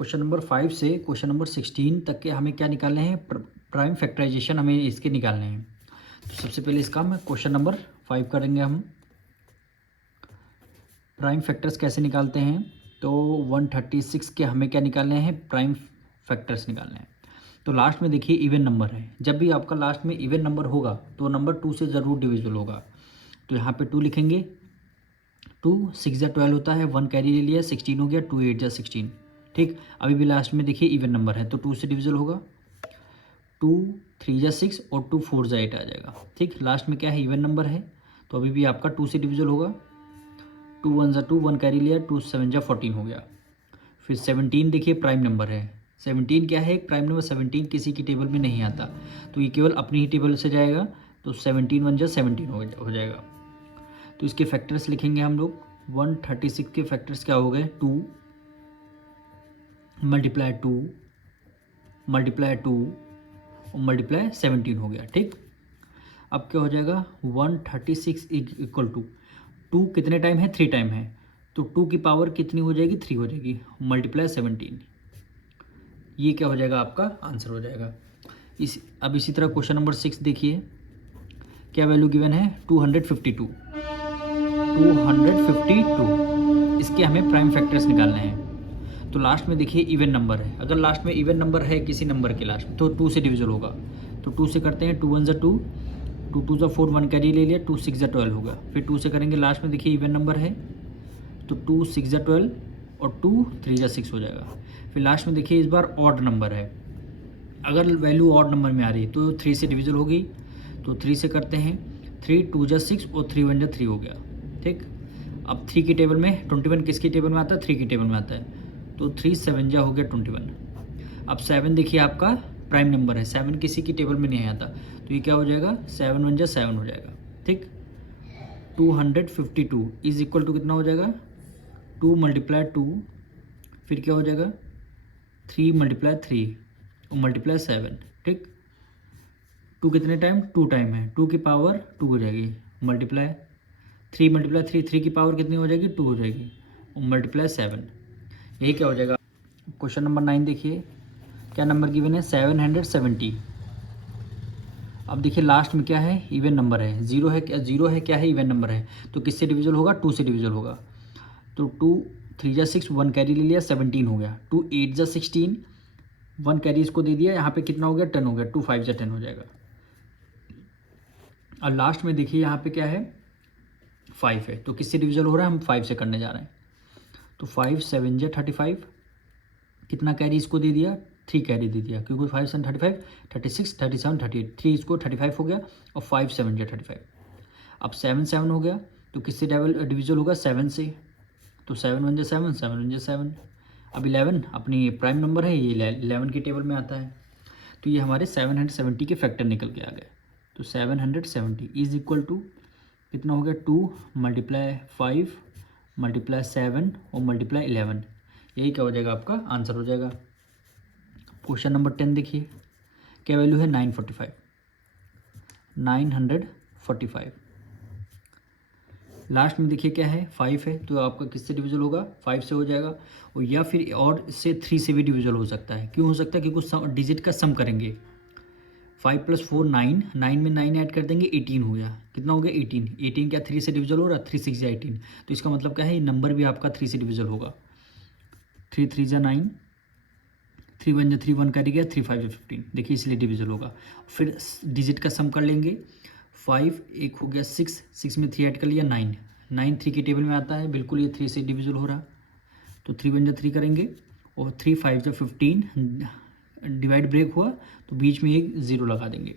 Question number 5 से question number 16 तक के हमें क्या निकालने हैं, प्राइम फैक्टराइजेशन हमें इसके निकालने हैं। तो सबसे पहले इसका हम क्वेश्चन नंबर 5 करेंगे। हम प्राइम फैक्टर्स कैसे निकालते हैं, तो 136 के हमें क्या निकालने हैं, प्राइम फैक्टर्स निकालने हैं। तो लास्ट में देखिए इवन नंबर है, जब भी आपका लास्ट में इवन नंबर होगा तो नंबर 2 से ज़रूर डिविजिबल होगा। तो यहाँ पे 2 लिखेंगे, 2 6 या 12 होता है, 1 कैरी ले लिया, 16 हो गया, 2 8 या 16। ठीक, अभी भी लास्ट में देखिए इवन नंबर है तो 2 से डिविजल होगा, 2 3 या 6 और 2 4 या 8 आ जाएगा। ठीक, लास्ट में क्या है, इवन नंबर है तो अभी भी आपका 2 से डिविजल होगा, 2 1 या 2, 1 कैरी लिया, 2 7 या 14 हो गया। फिर 17 देखिए प्राइम नंबर है, 17 क्या है, एक प्राइम नंबर। 17 किसी की टेबल में नहीं आता तो ये केवल अपनी ही टेबल से जाएगा, तो 17 1 या 17 हो जाएगा। तो इसके फैक्टर्स लिखेंगे हम लोग। 136 के फैक्टर्स क्या हो गए, 2 मल्टीप्लाई 2 मल्टीप्लाई 2 और मल्टीप्लाई 17 हो गया। ठीक, अब क्या हो जाएगा, 136 इक्वल टू 2 कितने टाइम है, 3 टाइम है, तो 2 की पावर कितनी हो जाएगी, 3 हो जाएगी, मल्टीप्लाई 17। ये क्या हो जाएगा, आपका आंसर हो जाएगा। अब इसी तरह क्वेश्चन नंबर 6 देखिए, क्या वैल्यू गिवन है, 252। इसके हमें प्राइम फैक्टर्स निकालने हैं। तो लास्ट में देखिए इवन नंबर है, अगर लास्ट में इवन नंबर है किसी नंबर के लास्ट में तो 2 से डिविजल होगा। तो 2 से करते हैं, 2 1 2, 2 2 4, 1 कैरी ले लिया, 2 6 12 होगा। फिर 2 से करेंगे, लास्ट में देखिए इवन नंबर है तो 2 6 12 और 2 3 6 हो जाएगा। फिर लास्ट में देखिए इस बार ऑड नंबर है, अगर वैल्यू ऑड नंबर में आ रही तो 3 से डिविजल होगी। तो 3 से करते हैं, 3 2 6 और 3 1 3 हो गया। ठीक, अब 3 की टेबल में 21 किसकी टेबल में आता है, 3 की टेबल में आता है, तो 3 7 हो गया 21। अब 7 देखिए आपका प्राइम नंबर है, 7 किसी की टेबल में नहीं आता तो ये क्या हो जाएगा, 7 1 7 हो जाएगा। ठीक, 252 इज इक्वल टू कितना हो जाएगा, 2 मल्टीप्लाई 2, फिर क्या हो जाएगा, 3 मल्टीप्लाई 3 और मल्टीप्लाई 7। ठीक, 2 कितने टाइम, 2 टाइम है, 2 की पावर 2 हो जाएगी, मल्टीप्लाई 3 मल्टीप्लाई 3, 3 की पावर कितनी हो जाएगी, 2 हो जाएगी, और मल्टीप्लाई 7। यही क्या हो जाएगा। क्वेश्चन नंबर 9 देखिए, क्या नंबर गिवन है, 770। अब देखिए लास्ट में क्या है, इवन नंबर है, जीरो है, क्या है, इवन नंबर है, तो किससे डिविजल होगा, 2 से डिविजल होगा। तो 2 3 या 6, 1 कैरी ले लिया, 17 हो गया, 2 8 या 16, 1 कैरी इसको दे दिया, यहाँ पे कितना हो गया, 10 हो गया, 2 5 या 10 हो जाएगा। और लास्ट में देखिए यहाँ पे क्या है, 5 है, तो किससे डिविजल हो रहा है, हम 5 से करने जा रहे हैं। तो 5 7 या 35, कितना कैरी इसको दे दिया, 3 कैरी दे दिया, क्योंकि 5 7 35 36 37 38, 3 इसको 35 हो गया, और 5 7 या 35। अब 7 7 हो गया तो किससे डिविजल होगा, 7 से, तो 7 1 7 7 1 7। अब 11 अपनी प्राइम नंबर है, ये 11 की टेबल में आता है, तो ये हमारे 770 के फैक्टर निकल के आ गए। तो 770 इज इक्वल टू कितना हो गया, 2 मल्टीप्लाई 5 मल्टीप्लाई 7 और मल्टीप्लाई 11। यही क्या हो जाएगा, आपका आंसर हो जाएगा। क्वेश्चन नंबर 10 देखिए, क्या वैल्यू है, 945। लास्ट में देखिए क्या है, 5 है, तो आपका किससे डिविजल होगा, 5 से हो जाएगा, और या फिर और से 3 से भी डिविजल हो सकता है। क्यों हो सकता है, क्योंकि डिजिट का सम करेंगे। 5 + 4 9, 9 में 9 ऐड कर देंगे, 18 हो गया, कितना हो गया, 18। 18 क्या 3 से डिविजल हो रहा, 3 6 या 18, तो इसका मतलब क्या है, ये नंबर भी आपका 3 से डिविजल होगा। 3 3 या 9, 3 1 या 3, 1 कैरी गया, 3 5 या 15, देखिए इसलिए डिविजल होगा। फिर डिजिट का सम कर लेंगे, 5 एक हो गया, 6 6 में 3 ऐड कर लिया, 9 9 3 की टेबल में आता है, बिल्कुल ये 3 से डिविजल हो रहा। तो 3 1 या 3 करेंगे, और 3 5 या 15, डिवाइड ब्रेक हुआ तो बीच में एक 0 लगा देंगे।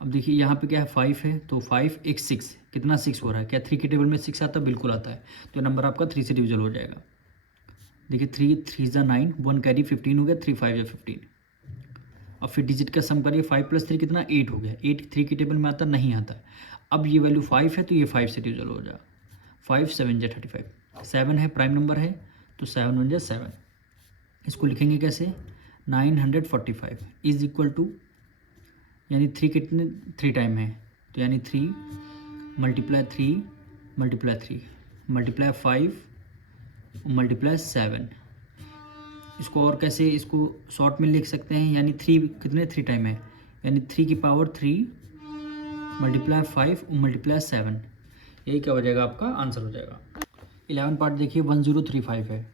अब देखिए यहाँ पे क्या है, 5 है, तो 5 एक 6, कितना 6 हो रहा है, क्या 3 की टेबल में 6 आता है, बिल्कुल आता है, तो नंबर आपका 3 से डिविजल हो जाएगा। देखिए 3 3 या 9, 1 कैरी 15 हो गया, 3 5 या 15। अब फिर डिजिट का सम करिए, 5 + 3 कितना, 8 हो गया, 8 3 की टेबल में आता नहीं आता है। अब ये वैल्यू 5 है तो ये 5 से डिविजल हो जाएगा। 5 7 या 35, 7 है प्राइम नंबर है, तो 7 1 या 7। इसको लिखेंगे कैसे, 945 इज इक्वल टू, यानी 3 कितने 3 टाइम है, तो यानी 3 मल्टीप्लाई 3 मल्टीप्लाई 3 मल्टीप्लाई 5 मल्टीप्लाई 7, इसको और कैसे इसको शॉर्ट में लिख सकते हैं, यानी 3 कितने 3 टाइम है, यानी 3 की पावर 3 मल्टीप्लाई 5 मल्टीप्लाई 7, यही क्या हो जाएगा आपका आंसर हो जाएगा। 11 पार्ट देखिए 1035 है,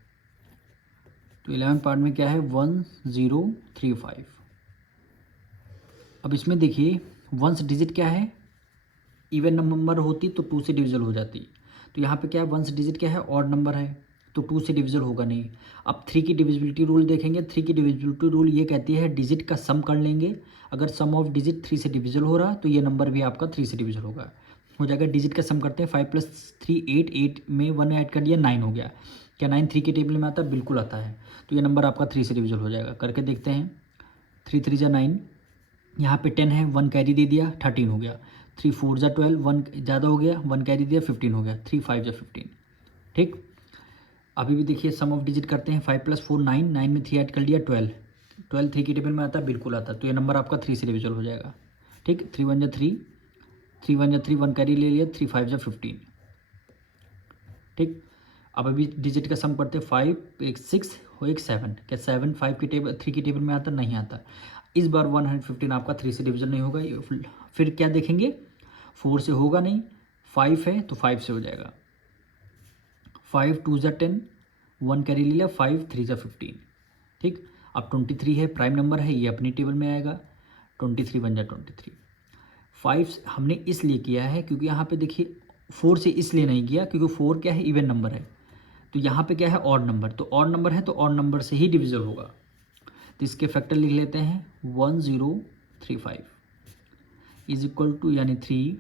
तो 11 पार्ट में क्या है 1035। अब इसमें देखिए वंस डिजिट क्या है, इवन नंबर होती तो 2 से डिविजल हो जाती, तो यहाँ पे क्या है वंस डिजिट क्या है ऑड नंबर है, तो 2 से डिविजल होगा नहीं। अब 3 की डिविजिबिलिटी रूल देखेंगे, 3 की डिविजिबिलिटी रूल ये कहती है डिजिट का सम कर लेंगे, अगर सम ऑफ डिजिट 3 से डिविजल हो रहा तो ये नंबर भी आपका 3 से डिविजल होगा, हो जाएगा। डिजिट का सम करते हैं, 5 + 3 8, 8 में 1 ऐड कर दिया 9 हो गया। क्या 9 3 के टेबल में आता है, बिल्कुल आता है, तो ये नंबर आपका 3 से डिविजल हो जाएगा। करके देखते हैं, 3 3 जा 9, यहाँ पे 10 है, 1 कैरी दे दिया 13 हो गया। 3 4 जा 12, 1 ज़्यादा हो गया, 1 कैरी दिया 15 हो गया। 3 5 जा 15, ठीक। अभी भी देखिए सम ऑफ डिजिट करते हैं, 5 + 4 9, 9 में 3 ऐड कर लिया 12, 12 3 की टेबल में आता है, बिल्कुल आता है, तो ये नंबर आपका 3 से डिविजल हो जाएगा, ठीक। 3 1 जा 3, 3 1 जा 3, 1 कैरी ले लिया, 3 5 जा 15, ठीक। अब अभी डिजिट का सम करते हैं, 5 एक 6 हो एक 7, क्या 7 5 की टेबल 3 की टेबल में आता, नहीं आता। इस बार 115 आपका 3 से डिविजन नहीं होगा। फिर क्या देखेंगे, 4 से होगा नहीं, 5 है तो 5 से हो जाएगा। 5 2 जा 10, 1 कैरी ले लिया, 5 3 जा 15, ठीक। अब 23 है, प्राइम नंबर है, ये अपनी टेबल में आएगा, 23 1 जा 23। 5 हमने इसलिए किया है क्योंकि यहाँ पे देखिए 4 से इसलिए नहीं किया क्योंकि 4 क्या है इवन नंबर है, तो यहाँ पे क्या है ऑड नंबर, तो ऑड नंबर है तो ऑड नंबर से ही डिविजल होगा, तो इसके फैक्टर लिख लेते हैं। 1035 इज इक्वल टू, यानी 3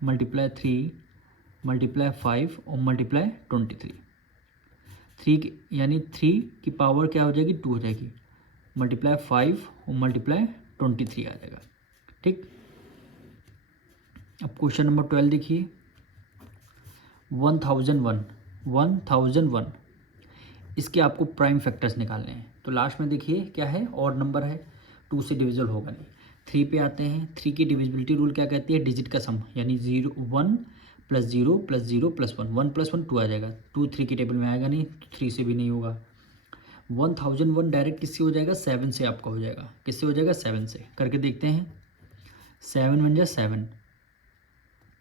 मल्टीप्लाई 3 मल्टीप्लाई 5 और मल्टीप्लाई 23, 3 यानी 3 की पावर क्या हो जाएगी 2 हो जाएगी, मल्टीप्लाई 5 और मल्टीप्लाई 23 आ जाएगा, ठीक। अब क्वेश्चन नंबर 12 देखिए, 1001, इसके आपको प्राइम फैक्टर्स निकालने हैं, तो लास्ट में देखिए क्या है ऑड नंबर है, 2 से डिविजल होगा नहीं। 3 पे आते हैं, 3 की डिविजिबिलिटी रूल क्या कहती है, डिजिट का सम, यानी 0 1 + 0 + 0 + 1, 1 + 1 2 आ जाएगा, 2 3 की टेबल में आएगा नहीं, तो 3 से भी नहीं होगा। 1001 डायरेक्ट किससे हो जाएगा, 7 से आपका हो जाएगा, किससे हो जाएगा 7 से। करके देखते हैं, 7 1 जा 7,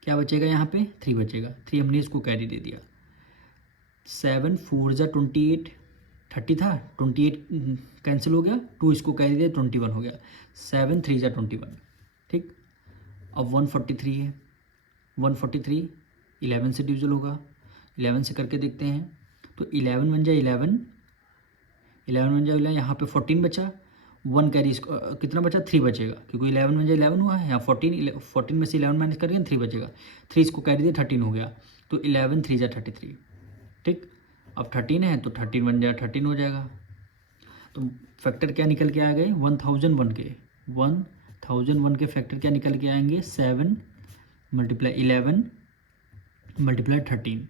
क्या बचेगा यहाँ पे 3 बचेगा, 3 हमने इसको कैरी दे दिया। 7 4 जा 28, 30 था, 28 कैंसिल हो गया, 2 इसको कैरी दिया 21 हो गया, 7 3 जा 21, ठीक। अब 143 है, 143 11 से डिविजल होगा, 11 से करके देखते हैं, तो 11 1 जा 11, 11 1 जा 11, यहाँ पे 14 बचा, 1 कैरी इसको कितना बचा 3 बचेगा, क्योंकि 11 1 जा 11 हुआ है, यहाँ 14 में से 11 माइनस करेंगे 3 बचेगा, 3 इसको कैरी दिया 13 हो गया, तो 11 3 जा 33, ठीक। अब 13 है तो 13 1 जा 13 हो जाएगा, तो फैक्टर क्या निकल के आ गए 1001 के फैक्टर क्या निकल के आएंगे, 7 मल्टीप्लाई 11 मल्टीप्लाई 13,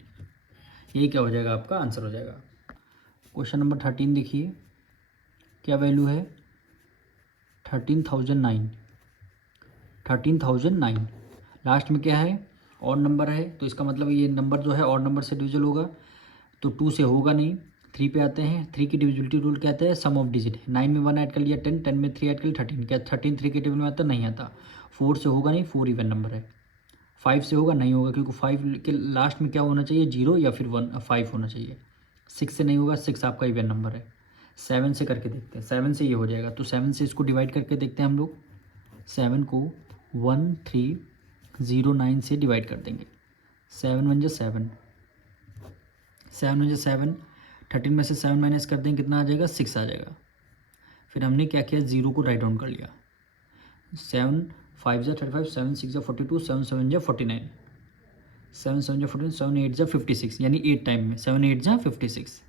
यही क्या हो जाएगा आपका आंसर हो जाएगा। क्वेश्चन नंबर 13 देखिए, क्या वैल्यू है 13,009, लास्ट में क्या है ऑड नंबर है, तो इसका मतलब ये नंबर जो है ऑड नंबर से डिविजल होगा, तो 2 से होगा नहीं। 3 पे आते हैं, 3 की डिविजिबिलिटी रूल कहते हैं सम ऑफ डिजिट, 9 में 1 ऐड कर लिया 10, 10 में 3 ऐड कर लिया 13, क्या 13 3 के टेबल में आता नहीं आता। 4 से होगा नहीं, 4 इवन नंबर है। 5 से होगा नहीं होगा, क्योंकि 5 के लास्ट में क्या होना चाहिए 0 या फिर 5 होना चाहिए। 6 से नहीं होगा, 6 आपका इवन नंबर है। 7 से करके देखते हैं, 7 से ये हो जाएगा, तो 7 से इसको डिवाइड करके देखते हैं हम लोग। 7 को 1309 से डिवाइड कर देंगे, 7 1 जा 7, 7 1 जा 7, 13 में से 7 माइनस कर देंगे, कितना आ जाएगा 6 आ जाएगा। फिर हमने क्या किया 0 को राइट डाउन कर लिया, 7 5 जा 35, 7 6 जा 42, 7 7 जा 49, 7 7 जा 49, 7 8 जा 56, यानी 8 टाइम में 7 8 जा 56,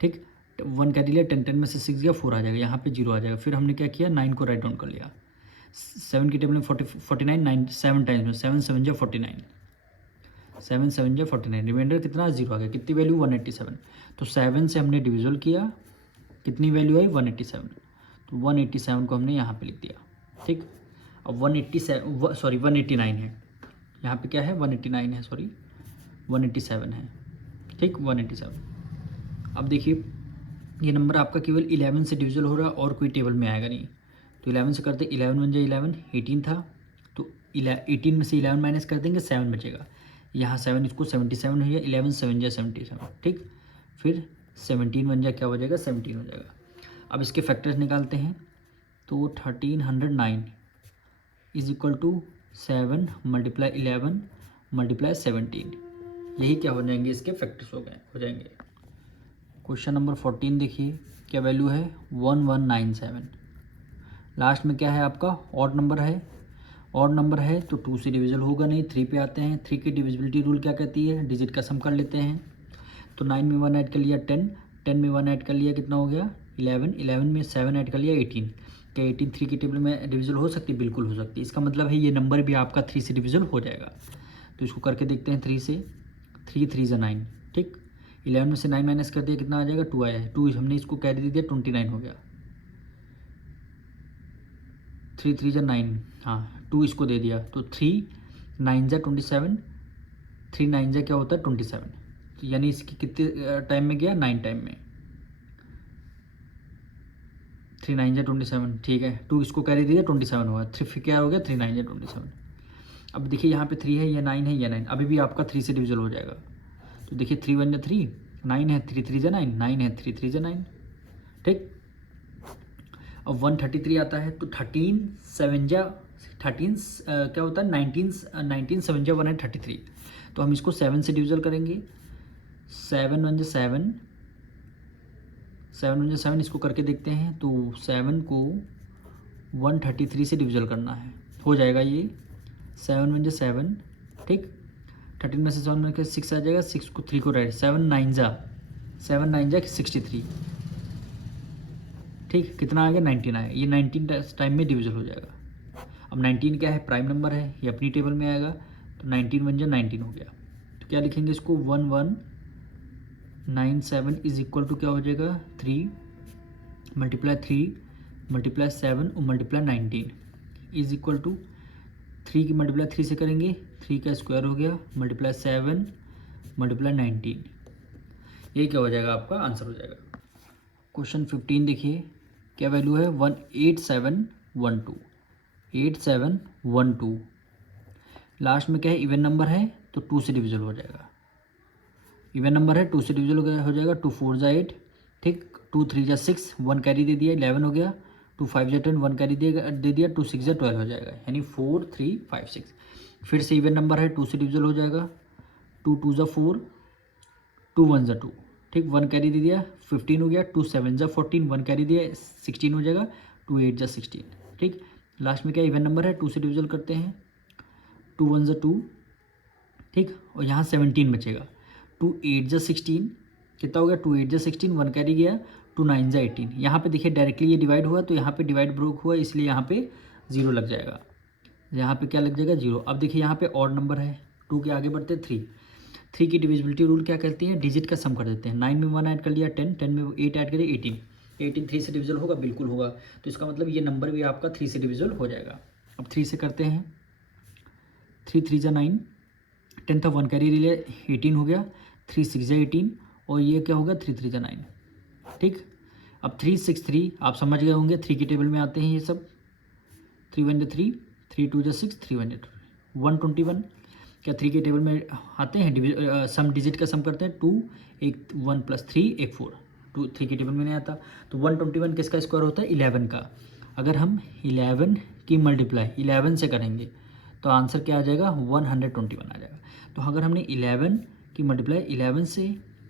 ठीक। 1 कैरी लिया, 10 10 में से 6 गया 4 आ जाएगा, यहाँ पे 0 आ जाएगा। फिर हमने क्या किया 9 को राइट डाउन कर लिया, 7 की टेबल में 49, 9 7 टाइम्स में 7 7 जा 49, 7 7 जा 49, रिमाइंडर कितना 0 आ गया, कितनी वैल्यू 187। तो 7 से हमने डिविजल किया, कितनी वैल्यू आई 187, तो 187 को हमने यहाँ पे लिख दिया, ठीक। अब 189 है, यहाँ पे क्या है 189 है, 187 है, ठीक 187। अब देखिए ये नंबर आपका केवल 11 से डिविजल हो रहा है और कोई टेबल में आएगा नहीं। तो 11 से करते 11 बन जाए 11, 18 था तो 18 में से 11 माइनस कर देंगे 7 बचेगा। यहाँ 7 इसको 77 हो गया, 11 7 जा 77, ठीक। फिर 17 बन जाए क्या हो जाएगा 17 हो जाएगा। अब इसके फैक्टर्स निकालते हैं तो 1309 is equal to 7 multiply 11 multiply 17, यही क्या हो जाएंगे इसके फैक्टर्स हो जाएंगे। क्वेश्चन नंबर 14 देखिए, क्या वैल्यू है 1197। लास्ट में क्या है आपका ऑड नंबर है, ऑड नंबर है तो 2 से डिविजल होगा नहीं, 3 पे आते हैं। 3 की डिविजिबिलिटी रूल क्या कहती है, डिजिट का सम कर लेते हैं। तो 9 में 1 ऐड कर लिया 10, 10 में 1 ऐड कर लिया कितना हो गया 11, 11 में 7 ऐड कर लिया 18। क्या 18 3 की टेबल में डिविजल हो सकती है, बिल्कुल हो सकती है। इसका मतलब है ये नंबर भी आपका 3 से डिविजल हो जाएगा। तो इसको करके देखते हैं 3 से, 3 3 जा 9, ठीक। 11 में से 9 माइनस कर दिया कितना आ जाएगा 2 आया है, 2 हमने इसको कैरी दे दिया 29 हो गया। 3 3 जा 9, हाँ 2 इसको दे दिया तो 3 9 जा 27, 3 9 जा क्या होता है 27, यानी इसकी कितने टाइम में गया 9 टाइम में। 3 9 जा 27, ठीक है। 2 इसको कैरी दिया 27 होगा, 3 फिर क्या हो गया 3 9 जा 27। अब देखिए यहाँ पे 3 है या 9 है या 9, अभी भी आपका 3 से डिविजल हो जाएगा। तो देखिए 3 1 जा 3, 9 है 3 3 जा 9, 9 है 3 3 जा 9, ठीक। अब 133 आता है तो 13 7 जा 13 क्या होता है 19 7 जा 1 है 33। तो हम इसको 7 से डिविजल करेंगे, 7 1 जा 7, 7 1 जा 7, इसको करके देखते हैं तो 7 को 133 से डिविजल करना है, हो जाएगा ये 7 1 जा 7, ठीक। 13 में से 7 में 6 आ जाएगा, 6 को 3 को राइट, 7 9 जा 63, ठीक। कितना आ गया 19 आया, ये 19 टाइम में डिविजल हो जाएगा। अब 19 क्या है प्राइम नंबर है, ये अपनी टेबल में आएगा तो 19 1 जा 19 हो गया। तो क्या लिखेंगे इसको 1197 इज इक्वल टू क्या हो जाएगा 3 मल्टीप्लाई 3 मल्टीप्लाई 7 और मल्टीप्लाई 19 इज इक्वल टू 3 की मल्टीप्लाई 3 से करेंगे 3 का स्क्वायर हो गया मल्टीप्लाई 7 मल्टीप्लाई 19, यही क्या हो जाएगा आपका आंसर हो जाएगा। क्वेश्चन 15 देखिए, क्या वैल्यू है 18712, 8712। लास्ट में क्या है इवन नंबर है तो 2 से डिविजल हो जाएगा, इवन नंबर है 2 से डिविजल हो जाएगा। 2 4 जा 8, ठीक। 2 3 जा 6, 1 कैरी दे दिया 11 हो गया। 2 5 जा 10, 1 कैरी दे दिया 2 6 जा 12 हो जाएगा, यानी 4 3 5 6। फिर से इवन नंबर है 2 से डिविजल हो जाएगा। 2 2 जा 4, 2 1 जा 2, ठीक। 1 कैरी दे दिया 15 हो गया। 2 7 जा 14, 1 कैरी दिया 16 हो जाएगा। 2 8 जा 16, ठीक। लास्ट में क्या इवन नंबर है 2 से डिविजल करते हैं, 2 1 जा 2, ठीक। और यहाँ 17 बचेगा। 2 8 जा 16 कितना हो गया 2 8 जा 16, 1 कैरी गया 2 9 जा 18। यहाँ पे देखिए डायरेक्टली ये डिवाइड हुआ तो यहाँ पे डिवाइड ब्रोक हुआ, इसलिए यहाँ पे 0 लग जाएगा। यहाँ पे क्या लग जाएगा 0। अब देखिए यहाँ पे ऑड नंबर है, 2 के आगे बढ़ते 3 की डिविजिबिलिटी रूल क्या कहती है, डिजिट का सम कर देते हैं। 9 में 1 ऐड कर लिया 10, 10 में 8 ऐड करिए 18, 18 3 से डिविजल होगा, बिल्कुल होगा। तो इसका मतलब ये नंबर भी आपका 3 से डिविजल हो जाएगा। अब 3 से करते हैं, 3 3 जा 9, 10 था 1 कैरी लिया 18 हो गया। 3 6 जा 18 और ये क्या होगा 3 3 जा 9, ठीक। अब 3 6 3 आप समझ गए होंगे, 3 की टेबल में आते हैं ये सब। 3 1 जा 3, 3 2 जा 6, 3 1 जा 2, 121। क्या 3 के टेबल में आते हैं, सम डिजिट का सम करते हैं 2 एक 1 प्लस 3 एक 4, 2 3 के टेबल में नहीं आता। तो 121 किसका स्क्वायर होता है 11 का। अगर हम 11 की मल्टीप्लाई 11 से करेंगे तो आंसर क्या आ जाएगा 121 आ जाएगा। तो अगर हमने 11 की मल्टीप्लाई 11 से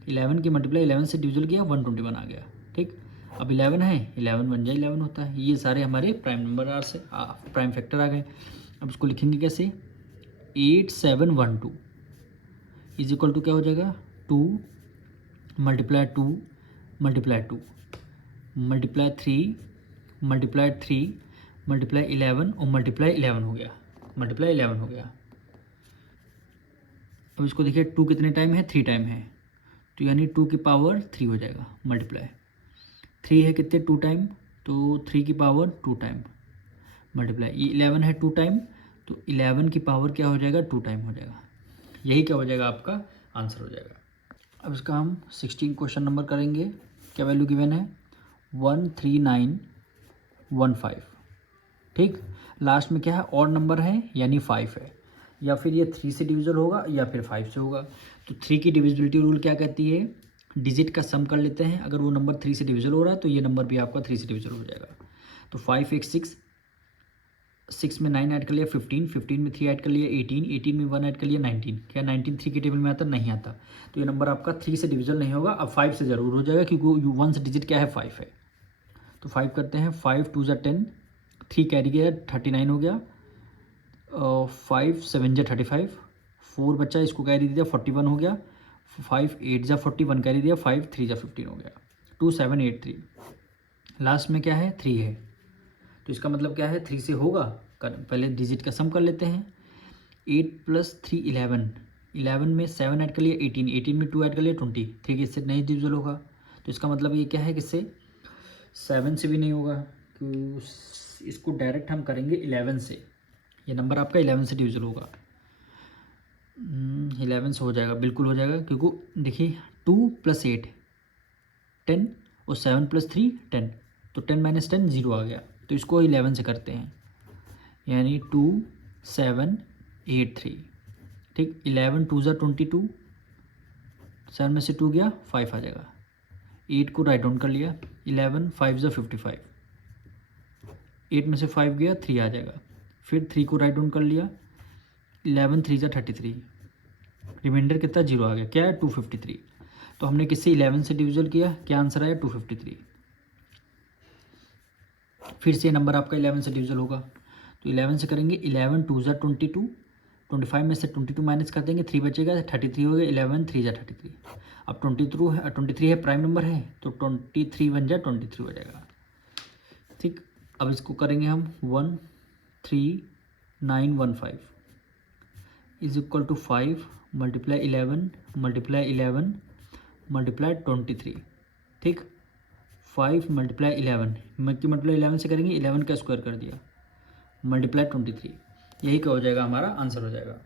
11 की मल्टीप्लाई 11 से डिविजल किया 121 आ गया, ठीक। अब 11 है 11 बन जाए 11 होता है। ये सारे हमारे प्राइम नंबर आर से प्राइम फैक्टर आ गए। अब इसको लिखेंगे कैसे 8712 इज इक्वल टू क्या हो जाएगा 2 multiply 2 multiply 2 multiply 3 multiply 3 multiply 11 और मल्टीप्लाई 11 हो गया, मल्टीप्लाई 11 हो गया। अब इसको देखिए 2 कितने टाइम है 3 टाइम है, तो यानी 2 की पावर 3 हो जाएगा। मल्टीप्लाई 3 है कितने 2 टाइम, तो 3 की पावर 2 टाइम मल्टीप्लाई, ये 11 है 2 टाइम, तो 11 की पावर क्या हो जाएगा 2 टाइम हो जाएगा। यही क्या हो जाएगा आपका आंसर हो जाएगा। अब इसका हम 16 क्वेश्चन नंबर करेंगे। क्या वैल्यू गिवन है 13915। ठीक, लास्ट में क्या है और नंबर है यानी 5 है, या फिर ये 3 से डिविजल होगा या फिर 5 से होगा। तो 3 की डिविजिबिलिटी रूल क्या कहती है, डिजिट का सम कर लेते हैं, अगर वो नंबर 3 से डिविजल हो रहा है तो ये नंबर भी आपका 3 से डिविजल हो जाएगा। तो 5 एक 6, 6 में 9 ऐड कर लिया 15, 15 में 3 ऐड कर लिया 18, 18 में 1 ऐड कर लिया 19। क्या 19 3 की टेबल में आता? नहीं आता। तो ये नंबर आपका 3 से डिविजल नहीं होगा, अब 5 से ज़रूर हो जाएगा क्योंकि 1 से डिजिट क्या है 5 है। तो 5 करते हैं, 5 2 ज़ा 10, 3 कैरी गया 39 हो गया, 5 7 ज़ा 35, 4 बच्चा इसको कैरी दिया 41 हो गया, 5 8 ज़ा 41 कैरी दिया, 5 3 ज़ा 15 हो गया, 2783। लास्ट में क्या है 3 है, तो इसका मतलब क्या है 3 से होगा। पहले डिजिट का सम कर लेते हैं। 8 + 3 11, 11 में 7 ऐड कर लिया 18, 18 में 2 ऐड कर लिया 20, 3 के इससे नहीं डिविजल होगा। तो इसका मतलब ये क्या है किससे 7 से भी नहीं होगा, तो इसको डायरेक्ट हम करेंगे 11 से। ये नंबर आपका 11 से डिविजल होगा। 11 से हो जाएगा, बिल्कुल हो जाएगा, क्योंकि देखिए 2 + 8 10 और 7 + 3 10, तो 10 - 10 0 आ गया। तो इसको 11 से करते हैं, यानी 2 7 8 3। ठीक, 11 2 ज़ा 22, 7 में से 2 गया 5 आ जाएगा। 8 को राइट डाउन कर लिया, 11 5 ज़ा 55, 8 में से 5 गया 3 आ जाएगा। फिर 3 को राइट डाउन कर लिया, 11 3 ज़ा 33, रिमाइंडर कितना 0 आ गया, क्या है 253। तो हमने किससे 11 से डिविजल किया, क्या आंसर आया 253। फिर से नंबर आपका 11 से डिविजल होगा, तो 11 से करेंगे, 11 2 ज़ा 22, 25 में से 22 माइनस कर देंगे, 3 बचेगा 33 हो गया, 11 3 ज़ा 33। अब 23 है प्राइम नंबर है, तो 23 बन जाए 23 हो जाएगा। ठीक, अब इसको करेंगे हम 13915 इज इक्वल टू 5 × 11 × 11 × 23। ठीक, 5 × 11 मल्टीप्लाई 11 से करेंगे, 11 का स्क्वायर कर दिया, × 23, यही क्या हो जाएगा हमारा आंसर हो जाएगा।